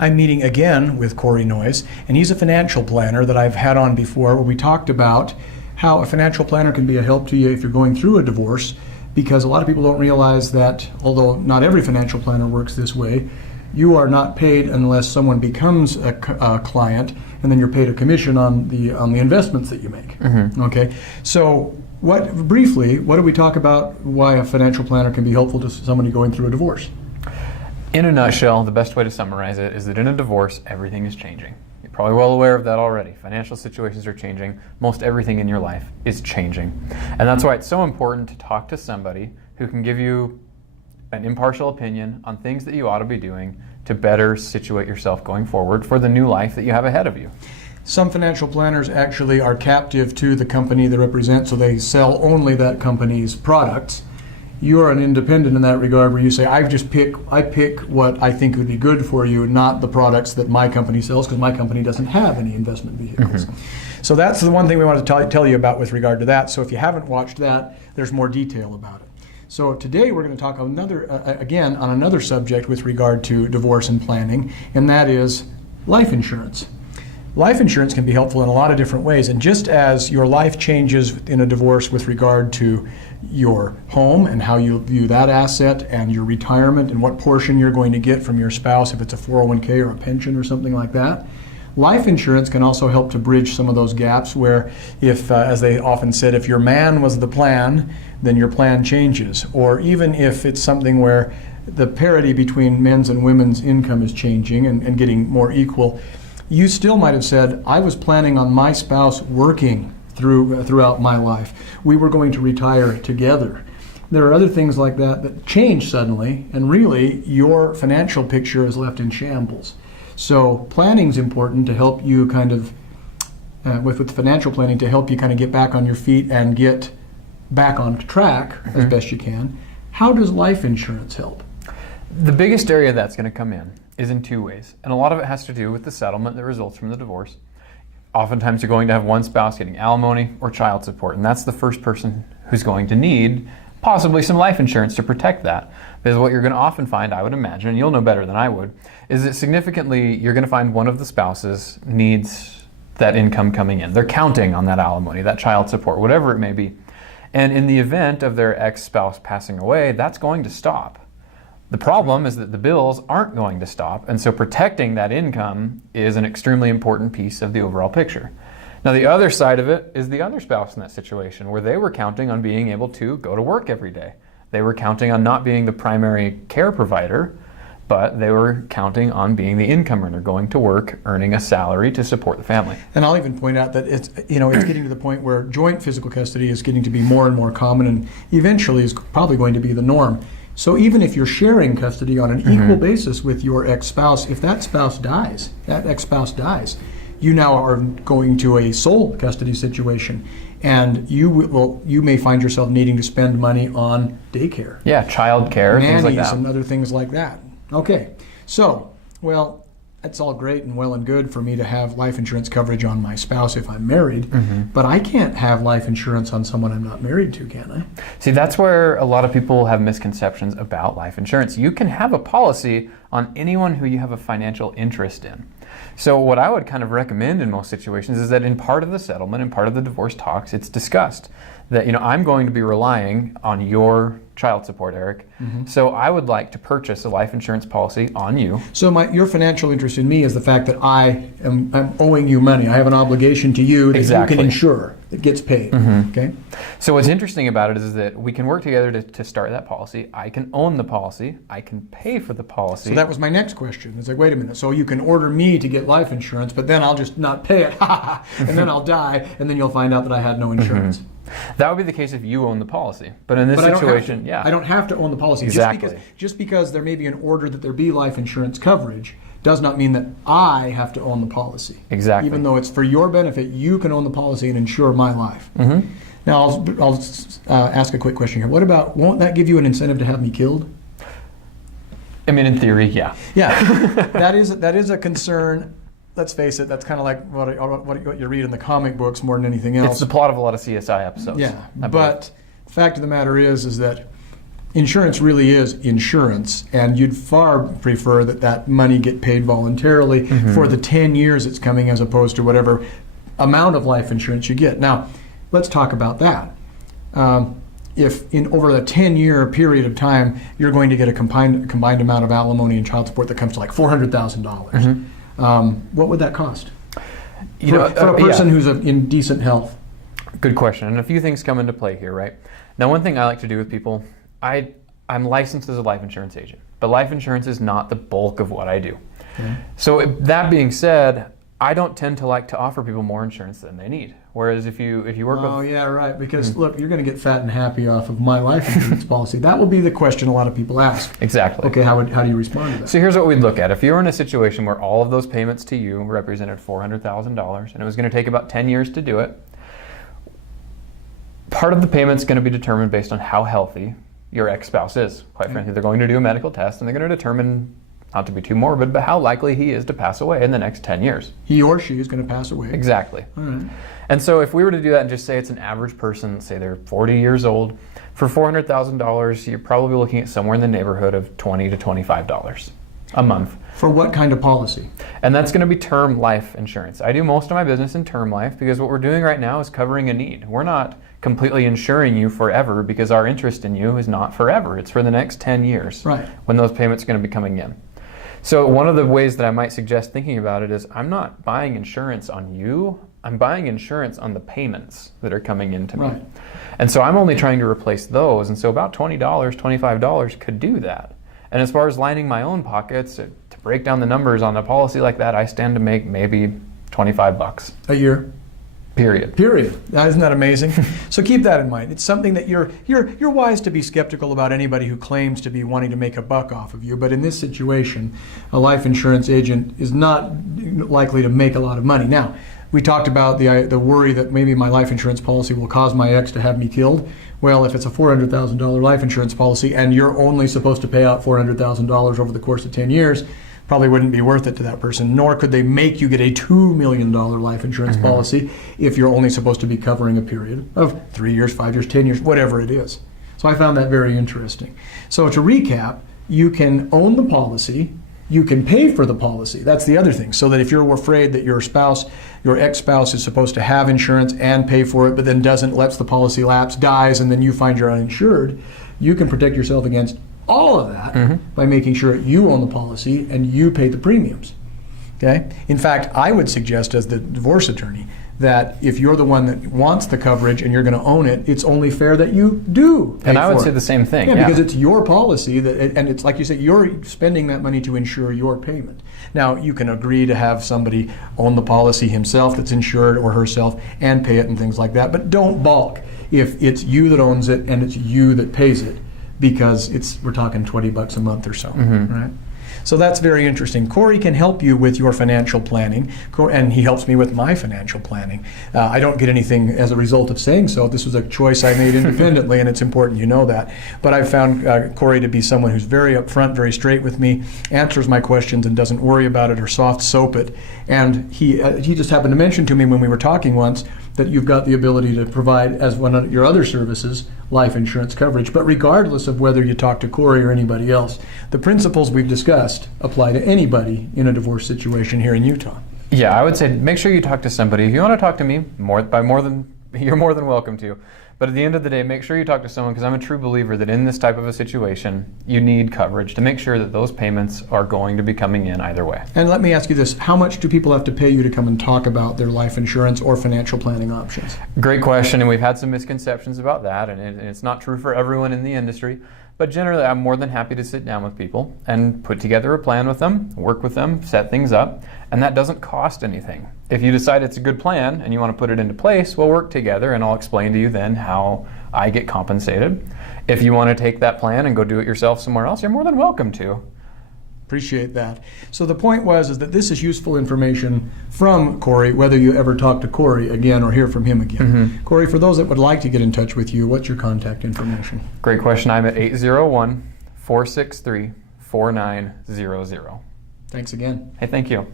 I'm meeting again with Corey Noyes, and he's a financial planner that I've had on before, where we talked about how a financial planner can be a help to you if you're going through a divorce, because a lot of people don't realize that, although not every financial planner works this way, you are not paid unless someone becomes a client, and then you're paid a commission on the investments that you make. Okay, so briefly, what do we talk about why a financial planner can be helpful to somebody going through a divorce? In a nutshell, the best way to summarize it is that in a divorce, everything is changing. You're probably well aware of that already. Financial situations are changing. Most everything in your life is changing. And that's why it's so important to talk to somebody who can give you an impartial opinion on things that you ought to be doing to better situate yourself going forward for the new life that you have ahead of you. Some financial planners actually are captive to the company they represent, so they sell only that company's products. You're an independent in that regard, where you say, I pick what I think would be good for you, not the products that my company sells, because my company doesn't have any investment vehicles. So that's the one thing we want to tell you about with regard to that. So if you haven't watched that, there's more detail about it. So today we're going to talk again on another subject with regard to divorce and planning, and that is life insurance. Life insurance can be helpful in a lot of different ways, and just as your life changes in a divorce with regard to your home and how you view that asset, and your retirement and what portion you're going to get from your spouse, if it's a 401k or a pension or something like that, life insurance can also help to bridge some of those gaps where, if, as they often said, if your man was the plan, then your plan changes. Or even if it's something where the parity between men's and women's income is changing and getting more equal, you still might have said, I was planning on my spouse working throughout my life. We were going to retire together. There are other things like that change suddenly, and really your financial picture is left in shambles. So planning is important to help you kind of, with financial planning, to help you kind of get back on your feet and get back on track as best you can. How does life insurance help? The biggest area that's going to come in is in two ways, and a lot of it has to do with the settlement that results from the divorce. Oftentimes you're going to have one spouse getting alimony or child support, and that's the first person who's going to need possibly some life insurance to protect that. Because what you're going to often find, I would imagine, and you'll know better than I would, is that significantly you're going to find one of the spouses needs that income coming in. They're counting on that alimony, that child support, whatever it may be. And in the event of their ex-spouse passing away, that's going to stop. The problem is that the bills aren't going to stop, and so protecting that income is an extremely important piece of the overall picture. Now, the other side of it is the other spouse in that situation, where they were counting on being able to go to work every day. They were counting on not being the primary care provider, but they were counting on being the income earner, going to work, earning a salary to support the family. And I'll even point out that it's getting to the point where joint physical custody is getting to be more and more common, and eventually is probably going to be the norm. So even if you're sharing custody on an equal basis with your ex-spouse, if that ex-spouse dies, you now are going to a sole custody situation, and you may find yourself needing to spend money on daycare. Yeah, child care, things like that. Nannies and other things like that. Okay, so, well, it's all great and well and good for me to have life insurance coverage on my spouse if I'm married, but I can't have life insurance on someone I'm not married to, can I? See, that's where a lot of people have misconceptions about life insurance. You can have a policy on anyone who you have a financial interest in. So what I would kind of recommend in most situations is that in part of the settlement, in part of the divorce talks, it's discussed that, I'm going to be relying on your child support, Eric. So I would like to purchase a life insurance policy on you. So your financial interest in me is the fact that I'm owing you money. I have an obligation to you that you can insure. It gets paid. Okay. So what's interesting about it is that we can work together to start that policy. I can own the policy. I can pay for the policy. So that was my next question. It's like, wait a minute. So you can order me to get life insurance, but then I'll just not pay it, and then I'll die, and then you'll find out that I had no insurance. That would be the case if you own the policy. But in this situation, I don't have to own the policy. Exactly. Just because there may be an order that there be life insurance coverage does not mean that I have to own the policy. Exactly. Even though it's for your benefit, you can own the policy and insure my life. Now, I'll ask a quick question here. What about, won't that give you an incentive to have me killed? I mean, in theory, yeah. Yeah, that is a concern. Let's face it, that's kind of like what you read in the comic books more than anything else. It's the plot of a lot of CSI episodes. Yeah, but the fact of the matter is that insurance really is insurance, and you'd far prefer that that money get paid voluntarily for the 10 years it's coming, as opposed to whatever amount of life insurance you get. Now, let's talk about that. If in over a 10-year period of time you're going to get a combined amount of alimony and child support that comes to like $400,000, what would that cost? For a person who's in decent health? Good question. And a few things come into play here, right? Now, one thing I like to do with people, I'm licensed as a life insurance agent, but life insurance is not the bulk of what I do. Okay. So that being said, I don't tend to like to offer people more insurance than they need. Whereas if you work with... Oh, yeah, right. Because, look, you're going to get fat and happy off of my life insurance policy. That will be the question a lot of people ask. Exactly. Okay, how do you respond to that? So here's what we'd look at. If you were in a situation where all of those payments to you represented $400,000 and it was going to take about 10 years to do it, part of the payment's going to be determined based on how healthy your ex-spouse is. Quite frankly, they're going to do a medical test and they're going to determine, not to be too morbid, but how likely he is to pass away in the next 10 years. He or she is going to pass away. Exactly. All right. And so if we were to do that and just say it's an average person, say they're 40 years old, for $400,000, you're probably looking at somewhere in the neighborhood of $20 to $25 a month. For what kind of policy? And that's going to be term life insurance. I do most of my business in term life because what we're doing right now is covering a need. We're not completely insuring you forever because our interest in you is not forever. It's for the next 10 years when those payments are going to be coming in. So one of the ways that I might suggest thinking about it is I'm not buying insurance on you. I'm buying insurance on the payments that are coming into me. And so I'm only trying to replace those. And so about $20, $25 could do that. And as far as lining my own pockets, to break down the numbers on a policy like that, I stand to make maybe $25 a year. Period. Isn't that amazing? So keep that in mind. It's something that you're wise to be skeptical about anybody who claims to be wanting to make a buck off of you. But in this situation, a life insurance agent is not likely to make a lot of money. Now, we talked about the worry that maybe my life insurance policy will cause my ex to have me killed. Well, if it's a $400,000 life insurance policy and you're only supposed to pay out $400,000 over the course of 10 years, probably wouldn't be worth it to that person, nor could they make you get a $2 million life insurance policy if you're only supposed to be covering a period of 3 years, 5 years, 10 years, whatever it is. So I found that very interesting. So to recap, you can own the policy, you can pay for the policy. That's the other thing. So that if you're afraid that your spouse, your ex-spouse is supposed to have insurance and pay for it, but then doesn't, lets the policy lapse, dies, and then you find you're uninsured, you can protect yourself against all of that by making sure you own the policy and you pay the premiums. Okay? In fact, I would suggest as the divorce attorney that if you're the one that wants the coverage and you're going to own it, it's only fair that you do pay for it. And I would say the same thing. Yeah, because it's your policy, and it's like you said, you're spending that money to insure your payment. Now, you can agree to have somebody own the policy himself that's insured or herself and pay it and things like that, but don't balk if it's you that owns it and it's you that pays it, because we're talking $20 a month or so, right? So that's very interesting. Corey can help you with your financial planning, and he helps me with my financial planning. I don't get anything as a result of saying so. This was a choice I made independently, and it's important you know that. But I've found Corey to be someone who's very upfront, very straight with me, answers my questions and doesn't worry about it or soft soap it. And he just happened to mention to me when we were talking once that you've got the ability to provide, as one of your other services, life insurance coverage. But regardless of whether you talk to Corey or anybody else, the principles we've discussed apply to anybody in a divorce situation here in Utah. Yeah, I would say make sure you talk to somebody. If you want to talk to me, you're more than welcome to. But at the end of the day, make sure you talk to someone, because I'm a true believer that in this type of a situation, you need coverage to make sure that those payments are going to be coming in either way. And let me ask you this, how much do people have to pay you to come and talk about their life insurance or financial planning options? Great question, and we've had some misconceptions about that, and it's not true for everyone in the industry. But generally, I'm more than happy to sit down with people and put together a plan with them, work with them, set things up, and that doesn't cost anything. If you decide it's a good plan and you want to put it into place, we'll work together and I'll explain to you then how I get compensated. If you want to take that plan and go do it yourself somewhere else, you're more than welcome to. Appreciate that. So the point is that this is useful information from Corey, whether you ever talk to Corey again or hear from him again. Corey, for those that would like to get in touch with you, what's your contact information? Great question. I'm at 801-463-4900. Thanks again. Hey, thank you.